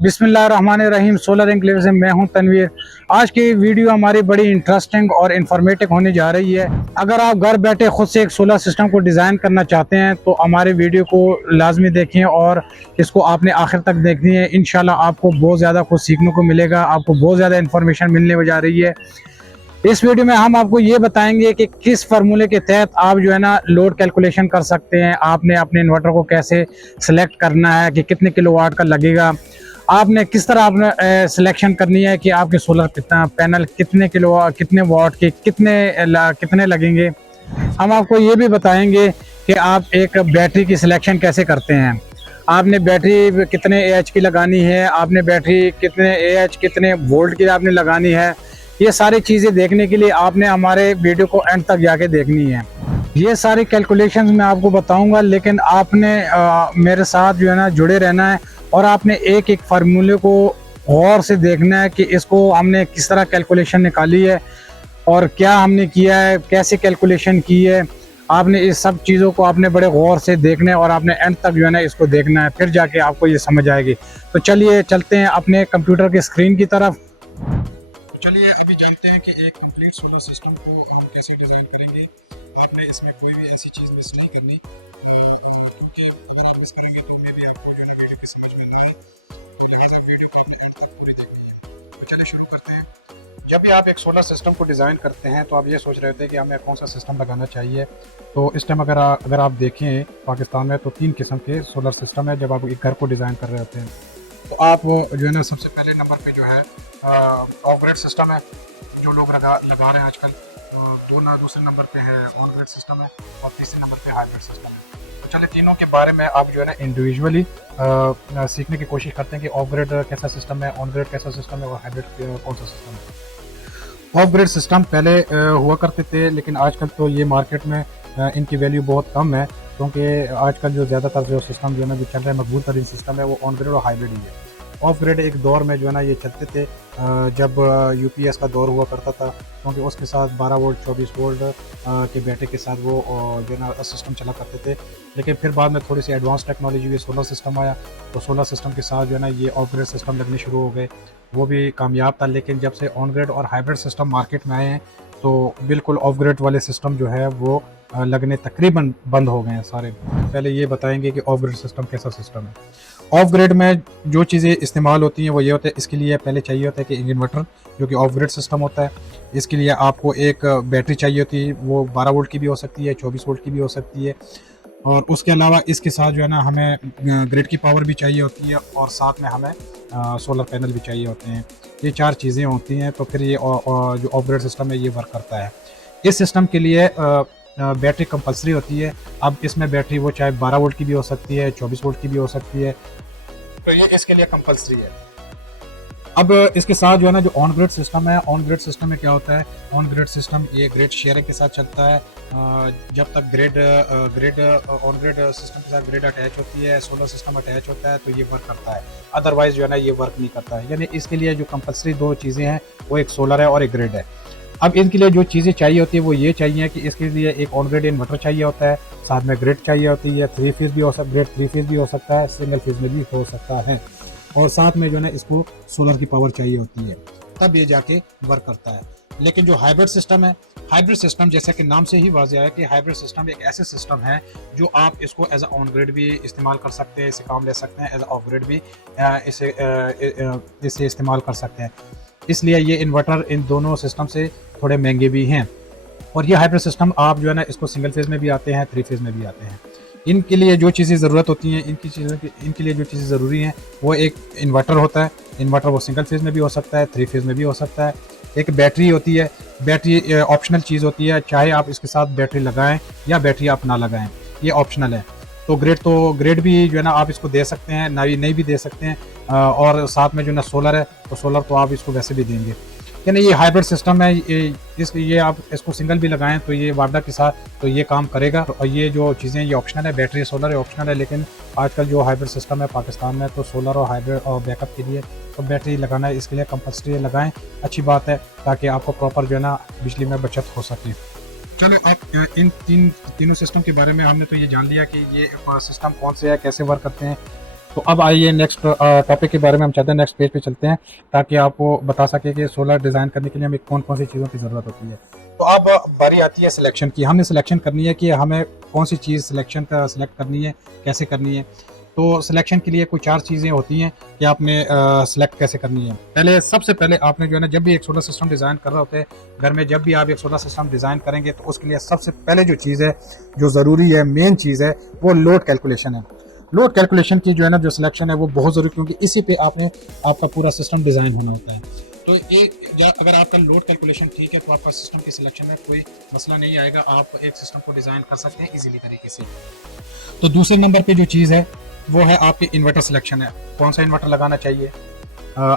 बिस्मिल्लाहिर्रहमानिर्रहीम। Solar enclave से मैं हूं तनवीर। आज की वीडियो हमारी बड़ी इंटरेस्टिंग और इन्फॉर्मेटिव होने जा रही है। अगर आप घर बैठे खुद से एक सोलर सिस्टम को डिज़ाइन करना चाहते हैं तो हमारे वीडियो को लाजमी देखें और इसको आपने आखिर तक देखनी है। इंशाल्लाह आपको बहुत ज़्यादा कुछ सीखने को मिलेगा, आपको बहुत ज़्यादा इन्फॉर्मेशन मिलने जा रही है। इस वीडियो में हम आपको ये बताएंगे कि किस फार्मूले के तहत आप जो है ना लोड कैलकुलेशन कर सकते हैं। आपने अपने इन्वर्टर को कैसे सिलेक्ट करना है कि कितने किलोवाट का लगेगा, आपने किस तरह आपने सिलेक्शन करनी है कि आपके सोलर कितना पैनल कितने किलो कितने वाट के कितने लगेंगे। हम आपको ये भी बताएंगे कि आप एक बैटरी की सिलेक्शन कैसे करते हैं। आपने बैटरी कितने एएच की लगानी है, आपने बैटरी कितने एएच कितने वोल्ट की आपने लगानी है। ये सारी चीज़ें देखने के लिए आपने हमारे वीडियो को एंड तक जाके देखनी है। ये सारी कैलकुलेशंस मैं आपको बताऊंगा, लेकिन आपने मेरे साथ जो है ना जुड़े रहना है और आपने एक एक फार्मूले को गौर से देखना है कि इसको हमने किस तरह कैलकुलेशन निकाली है और क्या हमने किया है, कैसे कैलकुलेशन की है। आपने इस सब चीज़ों को आपने बड़े गौर से देखना है और आपने एंड तक जो है ना इसको देखना है, फिर जाके आपको ये समझ आएगी। तो चलिए चलते हैं अपने कंप्यूटर की स्क्रीन की तरफ। चलिए अभी जानते हैं कि एक कंप्लीट सोलर सिस्टम को हम कैसे डिज़ाइन करेंगे। आपने इसमें कोई भी ऐसी चीज़ मिस नहीं करनी, क्योंकि अगर आप मिस करेंगे तो मे भी आपको जो है ना वीडियो की समझ में नहीं आएगी। वीडियो को आपने एंड तक पूरी देखनी है। तो चलिए शुरू करते हैं। जब भी आप एक सोलर सिस्टम को डिज़ाइन करते हैं तो आप ये सोच रहे थे कि हमें कौन सा सिस्टम लगाना चाहिए। तो इस टाइम अगर आप देखें पाकिस्तान में तो 3 किस्म के सोलर सिस्टम है। जब आप एक घर को डिज़ाइन कर रहे होते हैं तो आप जो है ना सबसे पहले नंबर पे जो है ऑफ ग्रिड सिस्टम है जो लोग लगा रहे हैं आजकल। दूसरे नंबर पे है ऑन ग्रिड सिस्टम है और तीसरे नंबर पे हाइब्रिड सिस्टम है। तो चलिए तीनों के बारे में आप जो है ना इंडिविजुअली सीखने की कोशिश करते हैं कि ऑफ ग्रिड कैसा सिस्टम है, ऑन ग्रिड कैसा सिस्टम है और हाइब्रिड कौन सा सिस्टम है। ऑफ ग्रिड सिस्टम पहले हुआ करते थे, लेकिन आजकल तो ये मार्केट में इनकी वैल्यू बहुत कम है, क्योंकि आजकल जो ज़्यादातर जो सिस्टम जो है ना जो चल रहा है मकबूल तरीन सिस्टम है वो ऑन ग्रिड और हाइब्रिड ही है। ऑफ ग्रिड एक दौर में जो है ना ये चलते थे जब यूपीएस का दौर हुआ करता था, क्योंकि उसके साथ 12 वोल्ट 24 वोल्ट के बैटरी के साथ वो जो है ना सिस्टम चला करते थे। लेकिन फिर बाद में थोड़ी सी एडवांस टेक्नोलॉजी हुई, सोलर सिस्टम आया, तो सोलर सिस्टम के साथ जो है ना ये ऑफ ग्रिड सिस्टम लगने शुरू हो गए। वो भी कामयाब था, लेकिन जब से ऑन ग्रिड और हाइब्रिड सिस्टम मार्केट में आए हैं तो बिल्कुल ऑफ ग्रिड वाले सिस्टम जो है वो लगने तकरीबन बंद हो गए हैं सारे। पहले ये बताएंगे कि ऑफ ग्रिड सिस्टम कैसा सिस्टम है। ऑफ ग्रिड में जो चीज़ें इस्तेमाल होती हैं वो ये होता है, इसके लिए पहले चाहिए होता है कि इन्वर्टर जो कि ऑफ ग्रिड सिस्टम होता है। इसके लिए आपको एक बैटरी चाहिए होती है, वो 12 वोल्ट की भी हो सकती है, 24 वोल्ट की भी हो सकती है। और उसके अलावा इसके साथ जो है ना हमें ग्रिड की पावर भी चाहिए होती है और साथ में हमें सोलर पैनल भी चाहिए होते हैं। ये 4 चीज़ें होती हैं, तो फिर ये जो ऑफ ग्रिड सिस्टम है ये वर्क करता है। इस सिस्टम के लिए बैटरी कंपलसरी होती है। अब इसमें बैटरी वो चाहे 12 वोल्ट की भी हो सकती है, 24 वोल्ट की भी हो सकती है, तो ये इसके लिए कंपलसरी है। अब इसके साथ जो है ना जो ऑन ग्रिड सिस्टम है, ऑन ग्रिड सिस्टम में क्या होता है, ऑन ग्रिड सिस्टम ये ग्रिड शेयरिंग के साथ चलता है। जब तक ग्रिड ऑन ग्रिड सिस्टम के साथ ग्रिड अटैच होती है, सोलर सिस्टम अटैच होता है तो ये वर्क करता है, अदरवाइज जो है ना ये वर्क नहीं करता है। यानी इसके लिए जो कंपलसरी 2 चीज़ें हैं वो एक सोलर है और एक ग्रिड है। अब इनके लिए जो चीज़ें चाहिए होती है वो ये चाहिए कि इसके लिए एक ऑन ग्रिड इन्वर्टर चाहिए होता है, साथ में ग्रिड चाहिए होती है, 3 फेज भी हो सकता है, ग्रिड 3 फेज भी हो सकता है, सिंगल फेज में भी हो सकता है, और साथ में जो है ना इसको सोलर की पावर चाहिए होती है, तब ये जाके वर्क करता है। लेकिन जो हाइब्रिड सिस्टम है, हाइब्रिड सिस्टम जैसे कि नाम से ही वाज़ेह है कि हाइब्रिड सिस्टम एक ऐसे सिस्टम है जो आप इसको एज अ ऑन ग्रिड भी इस्तेमाल कर सकते हैं, इसे काम ले सकते हैं, एज अ ऑफ ग्रिड भी इसे इस्तेमाल कर सकते हैं। इसलिए ये इन्वर्टर इन दोनों सिस्टम से थोड़े महंगे भी हैं। और ये हाइब्रिड सिस्टम आप जो है ना इसको सिंगल फेज में भी आते हैं, 3 फेज में भी आते हैं। इनके लिए जो चीज़ें ज़रूरत होती हैं, इनके लिए जो चीज़ें ज़रूरी हैं वो एक इन्वर्टर होता है। इन्वर्टर वो सिंगल फेज में भी हो सकता है, 3 फेज में भी हो सकता है। एक बैटरी होती है, बैटरी ऑप्शनल चीज़ होती है, चाहे आप इसके साथ बैटरी लगाएं या बैटरी आप ना लगाएं, ये ऑप्शनल है। तो ग्रिड भी जो है ना आप इसको दे सकते हैं, नहीं भी दे सकते हैं। और साथ में जो है ना सोलर है, तो सोलर तो आप इसको वैसे भी देंगे। यानी ये हाइब्रिड सिस्टम है, ये आप इसको सिंगल भी लगाएं तो ये वार्डा के साथ तो ये काम करेगा। और ये जो चीज़ें ये ऑप्शनल है, बैटरी सोलर है ऑप्शनल है, लेकिन आजकल जो हाइब्रिड सिस्टम है पाकिस्तान में तो सोलर और हाइब्रिड और बैकअप के लिए तो बैटरी लगाना है, इसके लिए कंपल्सरी लगाएं, अच्छी बात है, ताकि आपको प्रॉपर जो है ना बिजली में बचत हो सके। चलो अब इन तीनों सिस्टम के बारे में हमने तो ये जान लिया कि ये सिस्टम कौन से है, कैसे वर्क करते हैं। तो अब आइए नेक्स्ट टॉपिक के बारे में हम चलते हैं, नेक्स्ट पेज पे चलते हैं, ताकि आपको बता सके कि सोलर डिज़ाइन करने के लिए हमें कौन कौन सी चीज़ों की ज़रूरत होती है। तो अब बारी आती है सिलेक्शन की। हमने सिलेक्शन करनी है कि हमें कौन सी चीज़ सिलेक्ट करनी है, कैसे करनी है। तो सिलेक्शन के लिए कुछ 4 चीज़ें होती हैं कि आपने सिलेक्ट कैसे करनी है। सबसे पहले आपने जो है ना, जब भी एक सोलर सिस्टम डिज़ाइन कर रहे होते हैं घर में, जब भी आप एक सोलर सिस्टम डिज़ाइन करेंगे तो उसके लिए सबसे पहले जो चीज़ है, जो ज़रूरी है, मेन चीज़ है, वो लोड कैलकुलेशन है। लोड कैलकुलेशन की जो है ना, जो सिलेक्शन है वो बहुत ज़रूरी, क्योंकि इसी पे आपका पूरा सिस्टम डिज़ाइन होना होता है। तो अगर आपका लोड कैलकुलेशन ठीक है तो आपका सिस्टम के सिलेक्शन में कोई मसला नहीं आएगा, आप एक सिस्टम को डिज़ाइन कर सकते हैं इजीली तरीके से। तो दूसरे नंबर पे जो चीज़ है वो है आपके इन्वर्टर सिलेक्शन है, कौन सा इन्वर्टर लगाना चाहिए।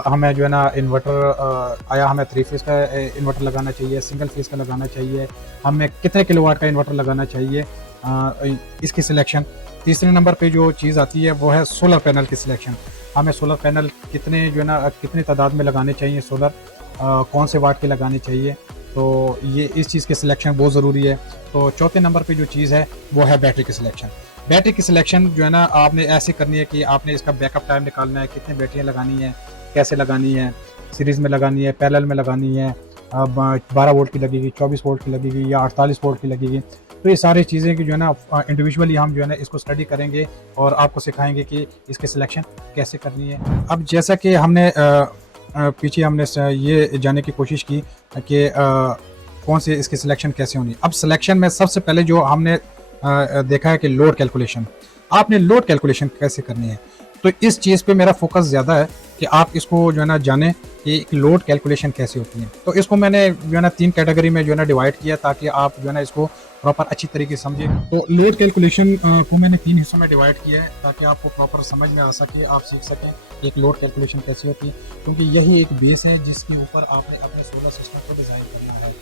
हमें जो है ना इन्वर्टर हमें 3 फेज़ का इन्वर्टर लगाना चाहिए, सिंगल फेज़ का लगाना चाहिए, हमें कितने किलोवाट का इन्वर्टर लगाना चाहिए, इसकी सिलेक्शन। तीसरे नंबर पे जो चीज़ आती है वो है सोलर पैनल की सिलेक्शन। हमें सोलर पैनल कितने जो है ना कितनी तादाद में लगाने चाहिए, सोलर कौन से वाट के लगाने चाहिए, तो ये इस चीज़ की सिलेक्शन बहुत ज़रूरी है। तो चौथे नंबर पे जो चीज़ है वो है बैटरी की सिलेक्शन। बैटरी की सिलेक्शन जो है ना आपने ऐसे करनी है कि आपने इसका बैकअप टाइम निकालना है, कितनी बैटरियाँ लगानी है, कैसे लगानी है, सीरीज़ में लगानी है, पैरेलल में लगानी है, अब 12 वोल्ट की लगेगी, 24 वोल्ट की लगेगी या 48 वोल्ट की लगेगी। तो ये सारी चीज़ें की जो है ना इंडिविजुअली हम जो है ना इसको स्टडी करेंगे और आपको सिखाएंगे कि इसकी सिलेक्शन कैसे करनी है। अब जैसा कि हमने पीछे हमने ये जानने की कोशिश की कि कौन सी इसकी सिलेक्शन कैसे होनी। अब सिलेक्शन में सबसे पहले जो हमने देखा है कि लोड कैलकुलेशन, आपने लोड कैलकुलेशन कैसे करनी है। तो इस चीज़ पे मेरा फोकस ज़्यादा है कि आप इसको जो है ना जानें कि एक लोड कैलकुलेशन कैसे होती है। तो इसको मैंने जो है ना 3 कैटेगरी में जो है ना डिवाइड किया, ताकि आप जो है ना इसको प्रॉपर अच्छी तरीके से समझें। तो लोड कैलकुलेशन को मैंने 3 हिस्सों में डिवाइड किया है, ताकि आपको प्रॉपर समझ में आ सके, आप सीख सकें एक लोड कैलकुलेशन कैसी होती है, क्योंकि यही एक बेस है जिसके ऊपर आपने अपने सोलर सिस्टम को डिज़ाइन करना है।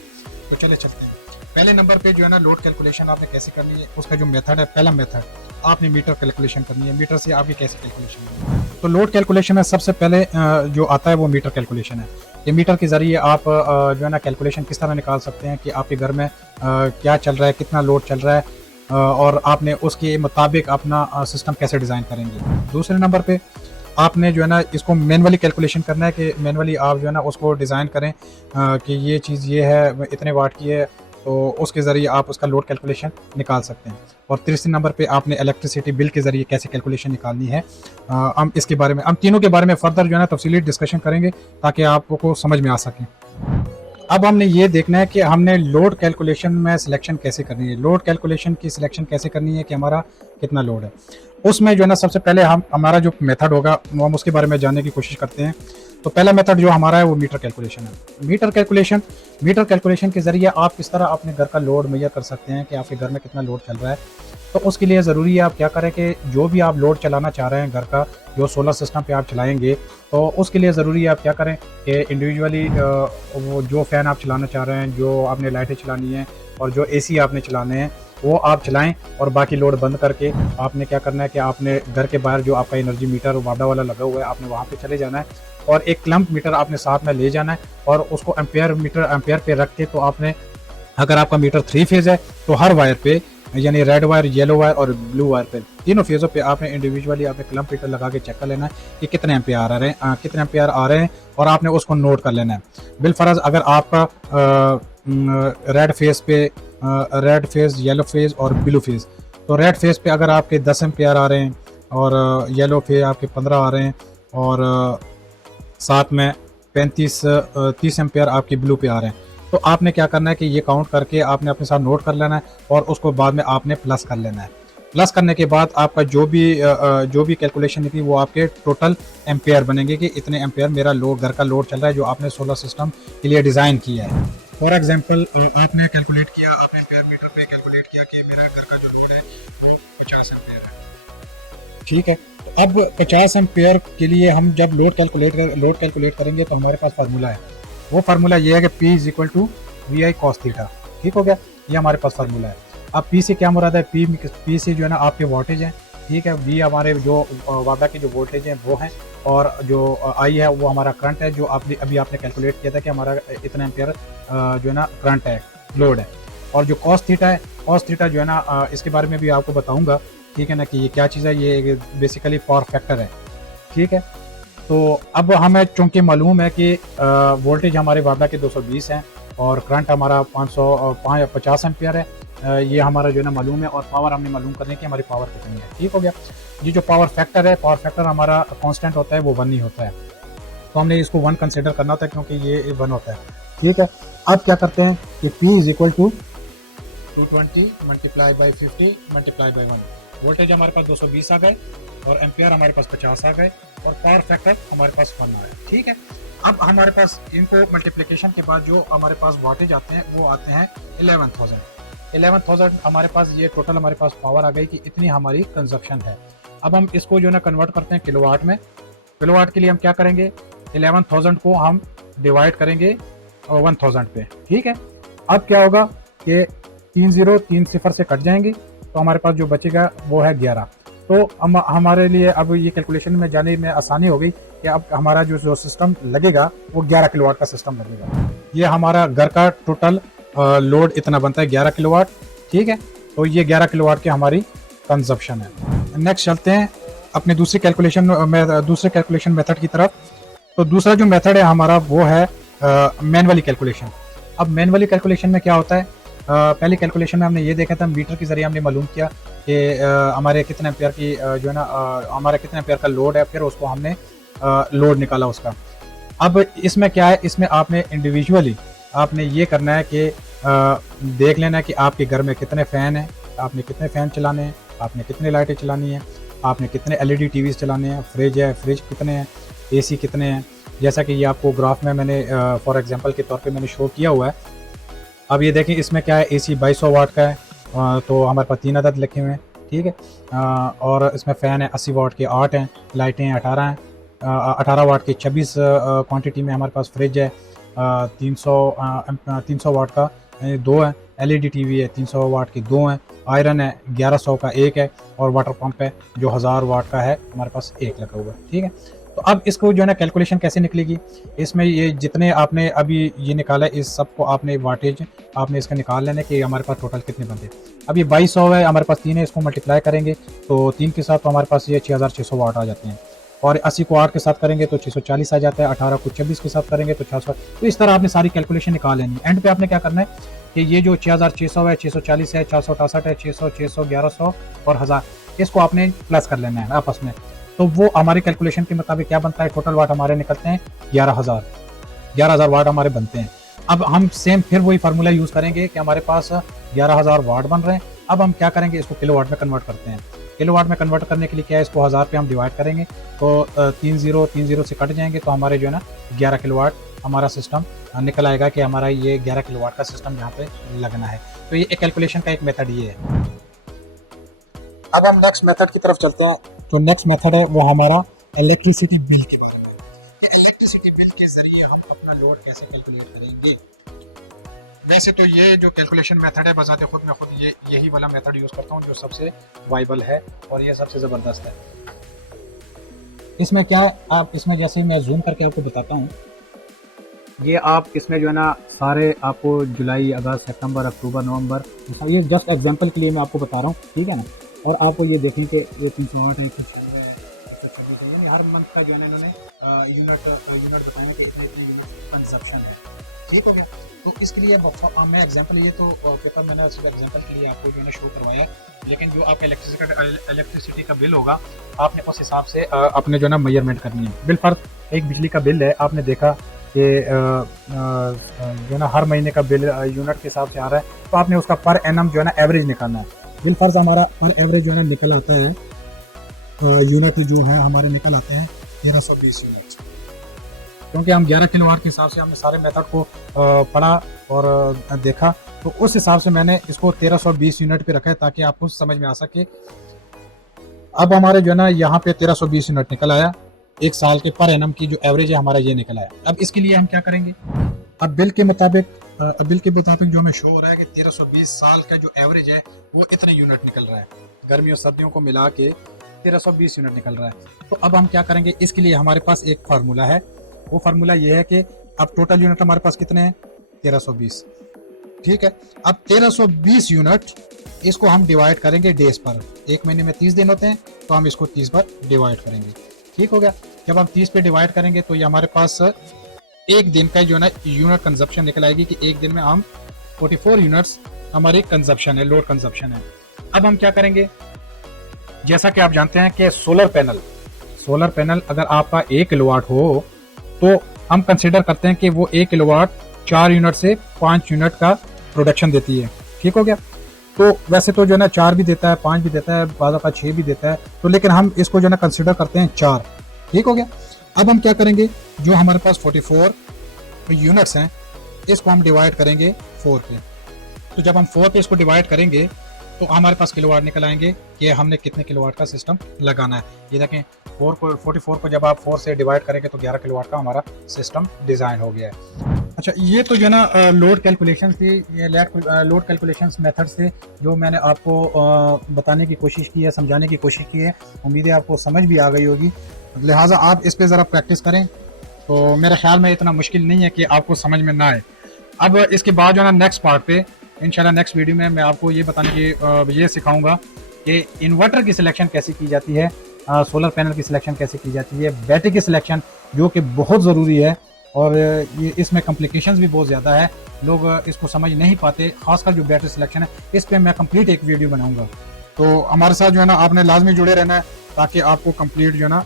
तो चले चलते हैं। पहले नंबर पे जो है ना लोड कैलकुलेशन आपने कैसे करनी है, उसका जो मेथड है, पहला मेथड आपने मीटर कैलकुलेशन करनी है। मीटर से आपकी कैसे कैलकुलेशन करनी है। तो लोड कैलकुलेशन में सबसे पहले जो आता है वो मीटर कैलकुलेशन है। ये मीटर के ज़रिए आप जो है ना कैलकुलेशन किस तरह निकाल सकते हैं कि आपके घर में क्या चल रहा है, कितना लोड चल रहा है, और आपने उसके मुताबिक अपना सिस्टम कैसे डिज़ाइन करेंगे। दूसरे नंबर पे आपने जो है ना इसको मैनुअली कैलकुलेशन करना है, कि मैनुअली आप जो है ना उसको डिज़ाइन करें कि ये चीज़ ये है, इतने वाट की है, तो उसके ज़रिए आप उसका लोड कैलकुलेशन निकाल सकते हैं। और तीसरे नंबर पे आपने इलेक्ट्रिसिटी बिल के ज़रिए कैसे कैलकुलेशन निकालनी है, हम इसके बारे में, हम तीनों के बारे में फर्दर जो है ना तफसीली डिस्कशन करेंगे, ताकि आपको समझ में आ सके। अब हमने ये देखना है कि हमने लोड कैलकुलेशन में सिलेक्शन कैसे करनी है। लोड कैलकुलेशन की सिलेक्शन कैसे करनी है कि हमारा कितना लोड है। उसमें जो है ना सबसे पहले हमारा जो मेथड होगा वो हम उसके बारे में जानने की कोशिश करते हैं। तो पहला मेथड जो हमारा है वो मीटर कैलकुलेशन है। मीटर कैलकुलेशन के ज़रिए आप किस तरह अपने घर का लोड मेजर कर सकते हैं कि आपके घर में कितना लोड चल रहा है। तो उसके लिए ज़रूरी है आप क्या करें कि जो भी आप लोड चलाना चाह रहे हैं घर का, जो सोलर सिस्टम पे आप चलाएंगे, तो उसके लिए ज़रूरी है आप क्या करें कि इंडिविजुअली वो जो फ़ैन आप चलाना चाह रहे हैं, जो आपने लाइटें चलानी है और जो एसी आपने चलाने हैं, वो आप चलाएं, और बाकी लोड बंद करके आपने क्या करना है कि आपने घर के बाहर जो आपका एनर्जी मीटर वाडा वाला लगा हुआ है, आपने वहाँ पे चले जाना है, और एक क्लम्प मीटर आपने साथ में ले जाना है, और उसको एम्पेयर पे रख के, तो आपने, अगर आपका मीटर 3 फेज़ है तो हर वायर पे, यानी रेड वायर, येलो वायर और ब्लू वायर पे, तीनों फेज़ों पे आपने इंडिविजुअली आपने क्लम्प मीटर लगा के चेक कर लेना है कि कितने एम्पेयर आ रहे हैं, और आपने उसको नोट कर लेना है। बिलफरज अगर आपका रेड फेज़, येलो फेज़ और ब्लू फेज़, तो रेड फेज़ पे अगर आपके 10 एम्पेयर आ रहे हैं, और येलो पे आपके 15 आ रहे हैं, और साथ में 30 एम्पेयर आपके ब्लू पे आ रहे हैं, तो आपने क्या करना है कि ये काउंट करके आपने अपने साथ नोट कर लेना है, और उसको बाद में आपने प्लस कर लेना है। प्लस करने के बाद आपका जो भी कैलकुलेशन निकली वो आपके टोटल एम्पेयर बनेंगे कि इतने एम्पेयर मेरा घर का लोड चल रहा है, जो आपने सोलर सिस्टम के लिए डिज़ाइन किया है। फॉर एग्जांपल आपने कैलकुलेट किया, आपने एम्पेयर मीटर पे कैलकुलेट किया कि मेरा घर का जो लोड है वो 50 एम्पेयर है। ठीक है, तो अब 50 एम्पेयर के लिए हम जब लोड कैलकुलेट करेंगे, तो हमारे पास फार्मूला है। वो फार्मूला ये है कि P is equal to VI cos theta. ठीक हो गया, ये हमारे पास फार्मूला है। अब P से क्या मुराद है, P से जो है ना आपके वोल्टेज हैं, ठीक है। V हमारे जो वादा के जो वोल्टेज हैं वो हैं, और जो I है वो हमारा करंट है, जो अभी आपने कैलकुलेट किया था कि हमारा इतना एम्पेयर जो है ना करंट है, लोड है। और जो cos थीटा है, cos थीटा जो है ना इसके बारे में भी आपको बताऊंगा ठीक है ना, कि ये क्या चीज़ है, ये बेसिकली पावर फैक्टर है। ठीक है, तो अब हमें चूँकि मालूम है कि वोल्टेज हमारे वार्डा के 220 हैं और करंट हमारा 50 एम्पियर है, ये हमारा जो है ना मालूम है, और पावर हमने मालूम करनी है कि हमारी पावर कितनी है। ठीक हो गया। ये जो पावर फैक्टर है, पावर फैक्टर हमारा कांस्टेंट होता है, वो 1 ही होता है, तो हमने इसको 1 कंसिडर करना होता है क्योंकि ये 1 होता है। ठीक है, अब क्या करते हैं कि P is equal to 220 multiply by 50 multiply by 1। Voltage हमारे पास 220 आ गए और एम्पियर हमारे पास 50 आ गए और पावर फैक्टर हमारे पास 1 आया। ठीक है, अब हमारे पास इनको मल्टीप्लिकेशन के बाद जो हमारे पास वाटेज आते हैं वो आते हैं 11,000 हमारे पास, ये टोटल हमारे पास पावर आ गई कि इतनी हमारी कंजप्शन है। अब हम इसको जो है ना कन्वर्ट करते हैं किलोवाट में। किलोवाट के लिए हम क्या करेंगे, 11,000 को हम डिवाइड करेंगे 1000 पे। ठीक है, अब क्या होगा कि 3 0 से कट जाएंगे, तो हमारे पास जो बचेगा वो है 11। तो हमारे लिए अब ये कैलकुलेशन में जाने में आसानी हो गई कि अब हमारा जो सिस्टम लगेगा वो 11 किलोवाट का सिस्टम लगेगा। ये हमारा घर का टोटल लोड इतना बनता है 11 किलोवाट। ठीक है, तो ये 11 किलोवाट की हमारी कंजप्शन है। नेक्स्ट चलते हैं अपने दूसरे कैलकुलेशन मेथड की तरफ। तो दूसरा जो मेथड है हमारा वो है मैनुअली कैलकुलेशन। अब मैनुअली कैलकुलेशन में क्या होता है, पहले कैलकुलेशन में हमने ये देखा था, मीटर के जरिए हमने मालूम किया कि हमारे कितने एम्पियर की जो है ना हमारा कितने एम्पियर का लोड है, फिर उसको हमने लोड निकाला उसका। अब इसमें क्या है, इसमें आपने इंडिविजुअली आपने ये करना है कि देख लेना है कि आपके घर में कितने फ़ैन हैं, आपने कितने फ़ैन चलाने हैं, आपने कितने लाइटें चलानी है, आपने कितने LED टीवीज़ चलाने हैं, फ्रिज कितने हैं, AC कितने हैं। जैसा कि ये आपको ग्राफ में मैंने फॉर एग्जांपल के तौर पे मैंने शो किया हुआ है। अब ये देखें, इसमें क्या है, AC 2200 वाट का है, तो हमारे पास 3 अदद लिखे हुए हैं। ठीक है, और इसमें फ़ैन है 80 वाट के 8 हैं, लाइटें हैं 18 हैं, 18 वाट की 26 क्वांटिटी में हमारे पास फ्रिज है, 300 वाट का 2 है, LED टीवी है 300 वाट की 2 हैं, आयरन है 1100 का 1 है, और वाटर पंप है जो 1000 वाट का है, हमारे पास 1 लगा हुआ है। ठीक है, तो अब इसको जो है ना कैलकुलेशन कैसे निकलेगी, इसमें ये जितने आपने अभी ये निकाला है, इस सब को आपने वाटेज आपने इसका निकाल लेना कि हमारे पास टोटल कितने बनते हैं। अब ये 2200 है, हमारे पास 3 है, इसको मल्टीप्लाई करेंगे तो 3 के साथ तो हमारे पास ये 6600 वाट आ जाते हैं, और 80 को 8 के साथ करेंगे तो 640 आ जाता है, 18 को 26 के साथ करेंगे तो 600। तो इस तरह आपने सारी कैलकुलेशन निकाल लेनी है। एंड पे आपने क्या करना है कि ये जो 6600 है, 640 है, 468 है, 600, 600, 1100 और 1000, इसको आपने प्लस कर लेना है आपस में। तो वो हमारी कैलकुलेशन के मुताबिक क्या बनता है, टोटल वाट हमारे निकलते हैं 11,000 वाट हमारे बनते हैं। अब हम सेम फिर वही फार्मूला यूज़ करेंगे कि हमारे पास 11,000 वाट बन रहे हैं। अब हम क्या करेंगे, इसको किलोवाट में कन्वर्ट करते हैं। किलोवाट में कन्वर्ट करने के लिए क्या है, इसको 1000 पे हम डिवाइड करेंगे तो 3 0 से कट जाएंगे, तो हमारे जो है ना 11 किलोवाट हमारा सिस्टम निकल आएगा कि हमारा ये 11 किलोवाट का सिस्टम यहाँ पे लगना है। तो ये एक कैलकुलेशन का एक मेथड ये है। अब हम नेक्स्ट मेथड की तरफ चलते हैं। तो नेक्स्ट मेथड है वो हमारा इलेक्ट्रिसिटी बिल के बारे में। इलेक्ट्रिसिटी बिल के जरिए हम अपना लोड कैसे कैलकुलेट करेंगे। वैसे तो ये जो कैलकुलेशन मेथड है बजाते खुद मैं खुद यही वाला मेथड यूज़ करता हूँ जो सबसे वाइबल है और ये सबसे ज़बरदस्त है। इसमें क्या है, आप इसमें जैसे ही मैं जूम करके आपको बताता हूँ, ये आप इसमें जो है ना सारे आपको जुलाई, अगस्त, सितंबर, अक्टूबर, नवंबर, ये जस्ट एग्जांपल के लिए मैं आपको बता रहा हूँ। ठीक है ना, और आपको ये देखें कि ये 308 है, 196 है, 126 है, यानी हर मंथ का जो है ना इन्होंने यूनिट बताया कि इतने यूनिट कंजप्शन है। ठीक हो गया, तो इसके लिए मैं एग्जांपल, ये तो पेपर मैंने सिर्फ एग्जांपल के लिए आपको जो है शो करवाया, लेकिन जो आपका इलेक्ट्रिसिटी का बिल होगा आपने उस हिसाब से अपने जो है ना मेजरमेंट करनी है। बिल फर्ज एक बिजली का बिल है, आपने देखा कि जो है ना हर महीने का बिल यूनिट के हिसाब से आ रहा है, तो आपने उसका पर एनम जो है ना एवरेज निकालना है। बिल फर्ज हमारा पर एवरेज जो है ना निकल आता है, यूनिट जो है हमारे निकल आते हैं 1320 यूनिट, क्योंकि हम 11 किलोवाट के हिसाब से हमने सारे मेथड को पढ़ा और देखा, तो उस हिसाब से मैंने इसको 1320 यूनिट पे रखा है ताकि आपको समझ में आ सके। अब हमारे जो है ना यहाँ पे 1320 यूनिट निकल आया, एक साल के पर एनम की जो एवरेज है हमारा ये निकल आया। अब इसके लिए हम क्या करेंगे, अब बिल के मुताबिक जो हमें शो हो रहा है कि 1320 साल का जो एवरेज है वो इतने यूनिट निकल रहा है, गर्मियों सर्दियों को मिला के 1320 यूनिट निकल रहा है। तो अब हम क्या करेंगे, इसके लिए हमारे पास एक फार्मूला है, वो फार्मूला ये है कि अब टोटल यूनिट हमारे पास कितने हैं, 1320। ठीक है, अब 1320 यूनिट इसको हम डिवाइड करेंगे डेज पर। एक महीने में 30 दिन होते हैं, तो हम इसको 30 पर डिवाइड करेंगे। ठीक हो गया। जब हम 30 पे डिवाइड करेंगे तो ये हमारे पास एक दिन का जो है ना यूनिट कंजप्शन निकल आएगी कि एक दिन में हम 44 यूनिट्स हमारी कंजप्शन है, लोड कंजप्शन है। अब हम क्या करेंगे, जैसा कि आप जानते हैं कि सोलर पैनल अगर आपका 1 किलोवाट हो तो हम कंसिडर करते हैं कि वो 1 किलोवाट 4 यूनिट से 5 यूनिट का प्रोडक्शन देती है। ठीक हो गया। तो वैसे तो जो है ना 4 भी देता है, 5 भी देता है, बाज़ का 6 भी देता है, तो लेकिन हम इसको जो है ना कंसिडर करते हैं 4। ठीक हो गया। अब हम क्या करेंगे, जो हमारे पास 44 यूनिट्स हैं इसको हम डिवाइड करेंगे 4 पे। तो जब हम 4 पे इसको डिवाइड करेंगे तो हमारे पास किलोवाट निकल आएंगे कि हमने कितने किलोवाट का सिस्टम लगाना है। ये देखें 44 को जब आप 4 से डिवाइड करेंगे तो 11 किलोवाट का हमारा सिस्टम डिज़ाइन हो गया है। अच्छा, ये तो जो है ना लोड कैलकुलेशन थी, ये लोड कैलकुलेशन मेथड्स थे जो मैंने आपको बताने की कोशिश की है, समझाने की कोशिश की है। उम्मीद है आपको समझ भी आ गई होगी, लिहाजा आप इस पर ज़रा प्रैक्टिस करें तो मेरे ख्याल में इतना मुश्किल नहीं है कि आपको समझ में ना आए। अब इसके बाद जो है ना नेक्स्ट पार्ट पे इंशाल्लाह नेक्स्ट वीडियो में मैं आपको ये बताने की ये सिखाऊंगा कि इन्वर्टर की सिलेक्शन कैसे की जाती है, सोलर पैनल की सिलेक्शन कैसे की जाती है, बैटरी की सिलेक्शन जो कि बहुत ज़रूरी है और ये इसमें कॉम्प्लिकेशंस भी बहुत ज़्यादा है, लोग इसको समझ नहीं पाते। खासकर जो बैटरी सिलेक्शन है इस पर मैं कंप्लीट एक वीडियो बनाऊंगा। तो हमारे साथ जो है ना आपने लाजमी जुड़े रहना है ताकि आपको कंप्लीट जो है ना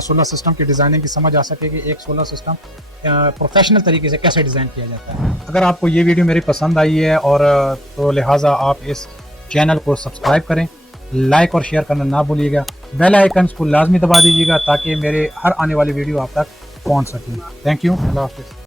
सोलर सिस्टम की डिज़ाइनिंग की समझ आ सके कि एक सोलर सिस्टम प्रोफेशनल तरीके से कैसे डिज़ाइन किया जाता है। अगर आपको ये वीडियो मेरी पसंद आई है और तो लिहाजा आप इस चैनल को सब्सक्राइब करें, लाइक और शेयर करना ना भूलिएगा, बेल आइकन्स को लाजमी दबा दीजिएगा ताकि मेरे हर आने वाली वीडियो आप तक पहुंच सके। थैंक यू, अल्लाह हाफिज़।